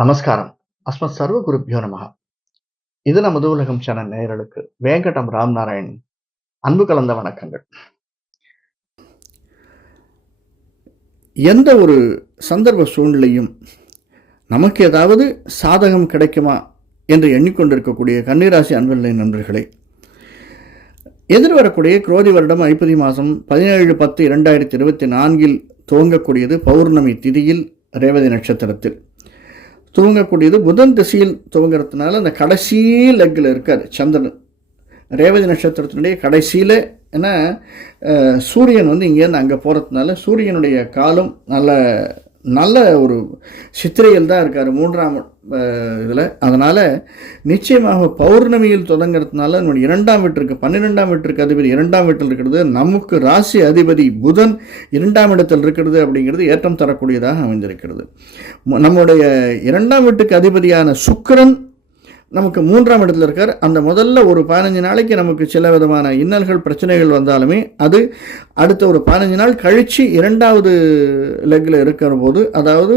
நமஸ்காரம். அஸ்மத் சர்வ குருப்பியோ நமக இது நமது உலகம் சேனல் நேயர்களுக்கு வேங்கடம் ராம் நாராயண் அன்பு கலந்த வணக்கங்கள். எந்த ஒரு சந்தர்ப்ப சூழ்நிலையும் நமக்கு ஏதாவது சாதகம் கிடைக்குமா என்று எண்ணிக்கொண்டிருக்கக்கூடிய கன்னிராசி அன்புநிலை நண்பர்களே. எதிர்வரக்கூடிய குரோதி வருடம் ஐப்பதி மாதம் பதினேழு பத்து இரண்டாயிரத்தி இருபத்தி நான்கில் துவங்கக்கூடியது பௌர்ணமி திதியில் ரேவதி நட்சத்திரத்தில். துவங்கக்கூடியது புதன் திசையில் துவங்குறதுனால அந்த கடைசி லெக்கில் இருக்கார் சந்திரன். ரேவதி நட்சத்திரத்தினுடைய கடைசியில் ஏன்னா சூரியன் வந்து இங்கேருந்து அங்கே போகிறதுனால சூரியனுடைய காலம் நல்ல நல்ல ஒரு சித்திரையில் தான் இருக்கார் மூன்றாம் இதில். அதனால் நிச்சயமாக பௌர்ணமியில் தொடங்கிறதுனால நம்முடைய இரண்டாம் வீட்டிற்கு பன்னிரெண்டாம் வீட்டிற்கு அதிபதி இரண்டாம் வீட்டில் இருக்கிறது நமக்கு ராசி அதிபதி புதன் இரண்டாம் இடத்தில் இருக்கிறது அப்படிங்கிறது ஏற்றம் தரக்கூடியதாக அமைந்திருக்கிறது. நம்முடைய இரண்டாம் வீட்டுக்கு அதிபதியான சுக்கரன் நமக்கு மூன்றாம் இடத்துல இருக்கார். அந்த முதல்ல ஒரு பதினஞ்சு நாளைக்கு நமக்கு சில விதமான இன்னல்கள் பிரச்சனைகள் வந்தாலுமே அது அடுத்த ஒரு பதினஞ்சு நாள் கழித்து இரண்டாவது லெக்கில் இருக்கிற போது அதாவது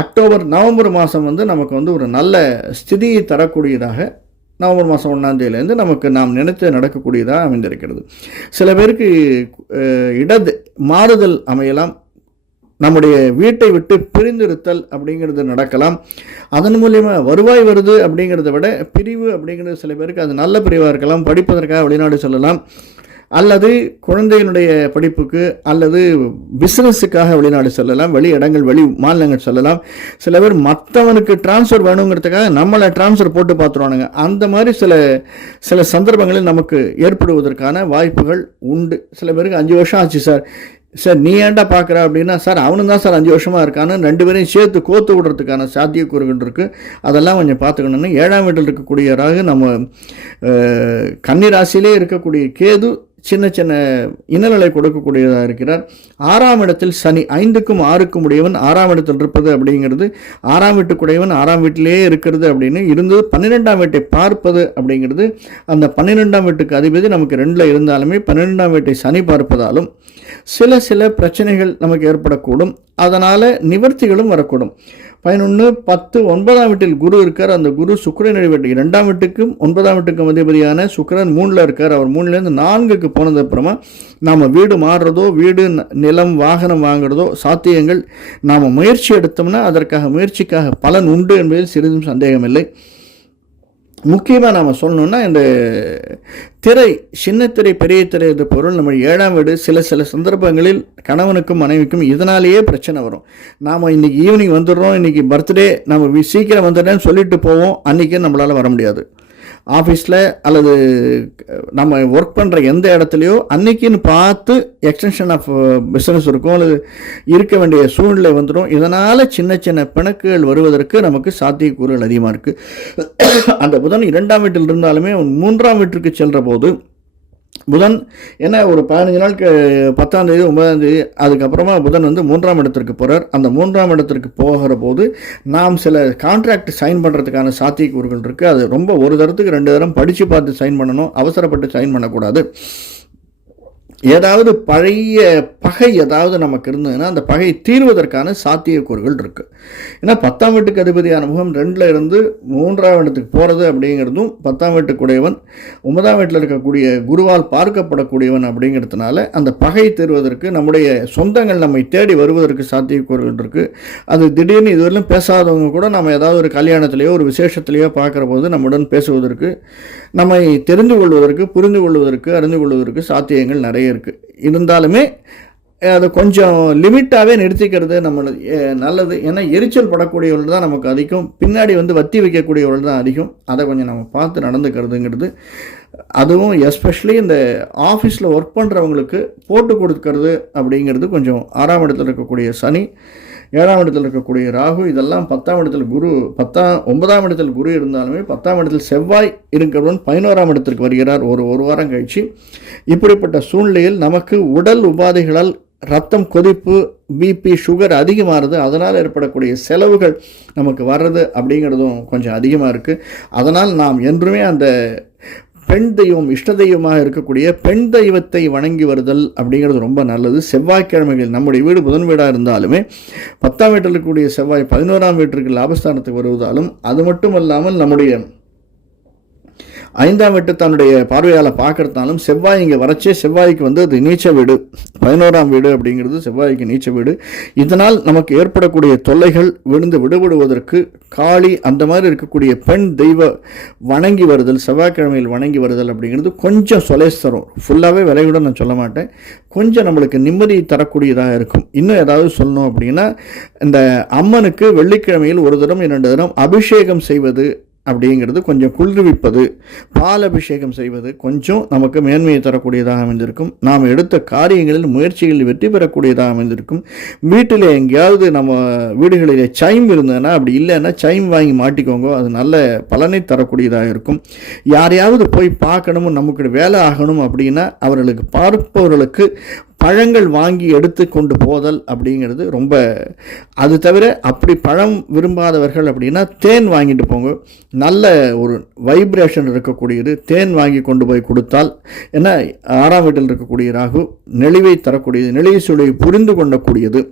அக்டோபர் நவம்பர் மாதம் வந்து நமக்கு வந்து ஒரு நல்ல ஸ்திதியை தரக்கூடியதாக நவம்பர் மாதம் ஒன்றாந்தேதியிலேருந்து நமக்கு நாம் நினைத்து நடக்கக்கூடியதாக அமைந்திருக்கிறது. சில பேருக்கு இடது மாறுதல் அமையலாம். நம்முடைய வீட்டை விட்டு பிரிந்திருத்தல் அப்படிங்கிறது நடக்கலாம். அதன் மூலியமா வருவாய் வருது அப்படிங்கிறத விட பிரிவு அப்படிங்கிறது சில பேருக்கு அது நல்ல பிரிவாக இருக்கலாம். படிப்பதற்காக வெளிநாடு செல்லலாம். அல்லது குழந்தையினுடைய படிப்புக்கு அல்லது பிஸ்னஸுக்காக வெளிநாடு செல்லலாம் வெளி இடங்கள் வெளி மாநிலங்கள் செல்லலாம். சில பேர் மற்றவனுக்கு டிரான்ஸ்ஃபர் வேணுங்கிறதுக்காக நம்மளை டிரான்ஸ்ஃபர் போட்டு பார்த்துருவானுங்க. அந்த மாதிரி சில சில சந்தர்ப்பங்களில் நமக்கு ஏற்படுவதற்கான வாய்ப்புகள் உண்டு. சில பேருக்கு அஞ்சு வருஷம் ஆச்சு சார். சார் நீ ஏன்டா பார்க்குற அப்படின்னா சார் அவனு தான் சார் அஞ்சு வருஷமாக இருக்கான்னு ரெண்டு பேரையும் சேர்த்து கோத்து விடுறதுக்கான சாத்தியக்கூறுகள் இருக்குது அதெல்லாம் கொஞ்சம் பார்த்துக்கணுன்னு ஏழாம் வீட்டில் இருக்கக்கூடிய ராகு நம்ம அஹ், கன்னி ராசியிலே இருக்கக்கூடிய கேது சின்ன சின்ன இன்னல்களை கொடுக்கக்கூடியதாக இருக்கிறார். ஆறாம் இடத்தில் சனி ஐந்துக்கும் ஆறுக்கும் உடையவன் ஆறாம் இடத்தில் இருப்பது அப்படிங்கிறது ஆறாம் வீட்டுக்குடையவன் ஆறாம் வீட்டிலேயே இருக்கிறது அப்படின்னு இருந்தது பன்னிரெண்டாம் வீட்டை பார்ப்பது அப்படிங்கிறது அந்த பன்னிரெண்டாம் வீட்டுக்கு அதிபதி நமக்கு ரெண்டில் இருந்தாலுமே பன்னிரெண்டாம் வீட்டை சனி பார்ப்பதாலும் சில சில பிரச்சனைகள் நமக்கு ஏற்படக்கூடும். அதனால் நிவர்த்திகளும் வரக்கூடும். பதினொன்று பத்து ஒன்பதாம் வீட்டில் குரு இருக்கார். அந்த குரு சுக்கிரனுடைய வீட்டு இரண்டாம் வீட்டுக்கும் ஒன்பதாம் வீட்டுக்கும் அதிபதியான சுக்கரன் மூணில் இருக்கார். அவர் மூணுலேருந்து நான்குக்கு போனது அப்புறமா நாம் வீடு மாறுறதோ வீடு நிலம் வாகனம் வாங்குறதோ சாத்தியங்கள் நாம் முயற்சி எடுத்தோம்னா அதற்காக முயற்சிக்காக பலன் உண்டு என்பதில் சிறிதும் சந்தேகமில்லை. முக்கியமாக நாம் சொல்லணுன்னா இந்த திரை சின்ன திரை பெரிய திரை என்ற பொருள் நம்ம ஏழாம் வீடு சில சில சந்தர்ப்பங்களில் கணவனுக்கும் மனைவிக்கும் இதனாலேயே பிரச்சனை வரும். நாம் இன்னைக்கு ஈவினிங் வந்துடுறோம் இன்றைக்கி பர்த்டே நம்ம சீக்கிரம் வந்துடுறேன்னு சொல்லிட்டு போவோம் அன்றைக்கே நம்மளால் வர முடியாது. ஆஃபீஸில் அல்லது நம்ம ஒர்க் பண்ணுற எந்த இடத்துலையோ அன்னைக்குன்னு பார்த்து எக்ஸ்டென்ஷன் ஆஃப் பிஸ்னஸ் இருக்கும். அல்லது இருக்க வேண்டிய சூழ்நிலை வந்துடும் இதனால் சின்ன சின்ன பிணக்குகள் வருவதற்கு நமக்கு சாத்தியக்கூறுகள் அதிகமாக இருக்குது அந்த புதன் இரண்டாம் வீட்டில் இருந்தாலுமே மூன்றாம் வீட்டிற்கு செல்கிற போது புதன் என்ன ஒரு பதினஞ்சு நாளுக்கு பத்தாம் தேதி ஒன்பதாம் தேதி அதுக்கப்புறமா புதன் வந்து மூன்றாம் இடத்திற்கு போகிறார் அந்த மூன்றாம் இடத்திற்கு போகிற போது நாம் சில கான்ட்ராக்ட் சைன் பண்ணுறதுக்கான சாத்தியக்கூறுகள் இருக்குது அது ரொம்ப ஒரு தரத்துக்கு ரெண்டு தரம் படித்து பார்த்து சைன் பண்ணணும். அவசரப்பட்டு சைன் பண்ணக்கூடாது. ஏதாவது பழைய பகை ஏதாவது நமக்கு இருந்ததுன்னா அந்த பகை தீர்வதற்கான சாத்தியக்கூறுகள் இருக்குது ஏன்னா பத்தாம் வீட்டுக்கு அதிபதியான முகம் ரெண்டில் இருந்து மூன்றாம் இடத்துக்கு போகிறது அப்படிங்கிறதும் பத்தாம் வீட்டுக்குடையவன் ஒன்பதாம் வீட்டில் இருக்கக்கூடிய குருவால் பார்க்கப்படக்கூடியவன் அப்படிங்கிறதுனால அந்த பகை தீர்வதற்கு நம்முடைய சொந்தங்கள் நம்மை தேடி வருவதற்கு சாத்தியக்கூறுகள் இருக்குது அது திடீர்னு இதுவரையிலும் பேசாதவங்க கூட நம்ம ஏதாவது ஒரு கல்யாணத்திலேயோ ஒரு விசேஷத்திலேயோ பார்க்குற போது நம்முடன் பேசுவதற்கு நம்மை தெரிந்து கொள்வதற்கு புரிந்து கொள்வதற்கு அறிந்து கொள்வதற்கு சாத்தியங்கள் நிறைய இருக்குது இருந்தாலுமே அது கொஞ்சம் லிமிட்டாகவே நிறுத்திக்கிறது நம்ம நல்லது. ஏன்னா எரிச்சல் படக்கூடியவர்கள் தான் நமக்கு அதிகம். பின்னாடி வந்து வத்தி வைக்கக்கூடியவர்கள் தான் அதிகம். அதை கொஞ்சம் நம்ம பார்த்து நடந்துக்கிறதுங்கிறது அதுவும் எஸ்பெஷலி இந்த ஆஃபீஸில் ஒர்க் பண்ணுறவங்களுக்கு போட்டு கொடுக்கறது அப்படிங்கிறது கொஞ்சம் ஆறாம் இடத்துல இருக்கக்கூடிய சனி ஏழாம் இடத்துல இருக்கக்கூடிய ராகு இதெல்லாம் பத்தாம் இடத்துல குரு பத்தாம் ஒன்பதாம் இடத்தில் குரு இருந்தாலுமே பத்தாம் இடத்தில் செவ்வாய் இருக்கிறவன் பதினோராம் இடத்திற்கு வருகிறார். ஒரு ஒரு வாரம் கழித்து இப்படிப்பட்ட சூழ்நிலையில் நமக்கு உடல் உபாதைகளால் ரத்தம் கொதிப்பு பிபி சுகர் அதிகமாகிறது. அதனால் ஏற்படக்கூடிய செலவுகள் நமக்கு வர்றது அப்படிங்கிறதும் கொஞ்சம் அதிகமாக இருக்குது அதனால் நாம் என்றுமே அந்த பெண் தெய்வம் இஷ்ட தெய்வமாக இருக்கக்கூடிய பெண் தெய்வத்தை வணங்கி வருதல் அப்படிங்கிறது ரொம்ப நல்லது. செவ்வாய்க்கிழமைகள் நம்முடைய வீடு புதன் வீடாக இருந்தாலுமே பத்தாம் வீட்டில் இருக்கக்கூடிய செவ்வாய் பதினோராம் வீட்டிற்கு லாபஸ்தானத்துக்கு வருவதாலும் அது மட்டும் இல்லாமல் நம்முடைய ஐந்தாம் வீட்டு தன்னுடைய பார்வையால் பார்க்கறதுனாலும் செவ்வாய் இங்கே வரச்சே செவ்வாய்க்கு வந்து அது நீச்ச வீடு. பதினோராம் வீடு அப்படிங்கிறது செவ்வாய்க்கு நீச்ச வீடு. இதனால் நமக்கு ஏற்படக்கூடிய தொல்லைகள் விழுந்து விடுபடுவதற்கு காளி அந்த மாதிரி இருக்கக்கூடிய பெண் தெய்வ வணங்கி வருதல் செவ்வாய்க்கிழமையில் வணங்கி வருதல் அப்படிங்கிறது கொஞ்சம் சொலேஸ் தரும் ஃபுல்லாகவே விலையுடன் நான் சொல்ல மாட்டேன். கொஞ்சம் நம்மளுக்கு நிம்மதி தரக்கூடியதாக இருக்கும். இன்னும் ஏதாவது சொல்லணும் அப்படின்னா இந்த அம்மனுக்கு வெள்ளிக்கிழமையில் ஒரு தினம் இரண்டு தினம் அபிஷேகம் செய்வது அப்படிங்கிறது கொஞ்சம் குளிர்விப்பது பால் அபிஷேகம் செய்வது கொஞ்சம் நமக்கு மேன்மையை தரக்கூடியதாக அமைந்திருக்கும். நாம் எடுத்த காரியங்களில் முயற்சிகளில் வெற்றி பெறக்கூடியதாக அமைந்திருக்கும். வீட்டில் எங்கேயாவது நம்ம வீடுகளில் சைம் இருந்ததுன்னா அப்படி இல்லைன்னா சைம் வாங்கி மாட்டிக்கோங்க அது நல்ல பலனை தரக்கூடியதாக இருக்கும். யாரையாவது போய் பார்க்கணும் நமக்கு வேலை ஆகணும் அப்படின்னா அவர்களுக்கு பார்ப்பவர்களுக்கு பழங்கள் வாங்கி எடுத்து கொண்டு போதல் அப்படிங்கிறது ரொம்ப அது தவிர அப்படி பழம் விரும்பாதவர்கள் அப்படின்னா தேன் வாங்கிட்டு போங்க. நல்ல ஒரு வைப்ரேஷன் இருக்கக்கூடியது. தேன் வாங்கி கொண்டு போய் கொடுத்தால் ஏன்னா ஆறாம் வீட்டில் இருக்கக்கூடிய ராகு நெளிவை தரக்கூடியது நெளிவு சூழலை புரிந்து கொள்ளக்கூடியது.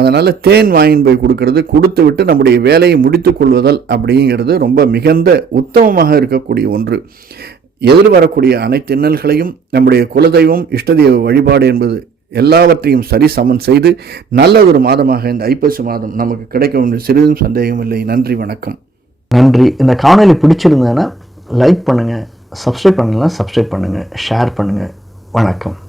அதனால் தேன் வாங்கின்னு போய் கொடுக்கறது கொடுத்து விட்டு நம்முடைய வேலையை முடித்து கொள்வதல் அப்படிங்கிறது ரொம்ப மிகுந்த உத்தமமாக இருக்கக்கூடிய ஒன்று. எதிர்வரக்கூடிய அனைத்து இன்னல்களையும் நம்முடைய குலதெய்வம் இஷ்டதெய்வ வழிபாடு என்பது எல்லாவற்றையும் சரி சமன் செய்து நல்ல ஒரு மாதமாக இந்த ஐப்பசி மாதம் நமக்கு கிடைக்கும் என்று சிறிதும் சந்தேகம் இல்லை. நன்றி வணக்கம். நன்றி. இந்த காணொளி பிடிச்சிருந்தேன்னா லைக் பண்ணுங்கள் சப்ஸ்கிரைப் பண்ணலாம் சப்ஸ்கிரைப் பண்ணுங்கள் ஷேர் பண்ணுங்கள் வணக்கம்.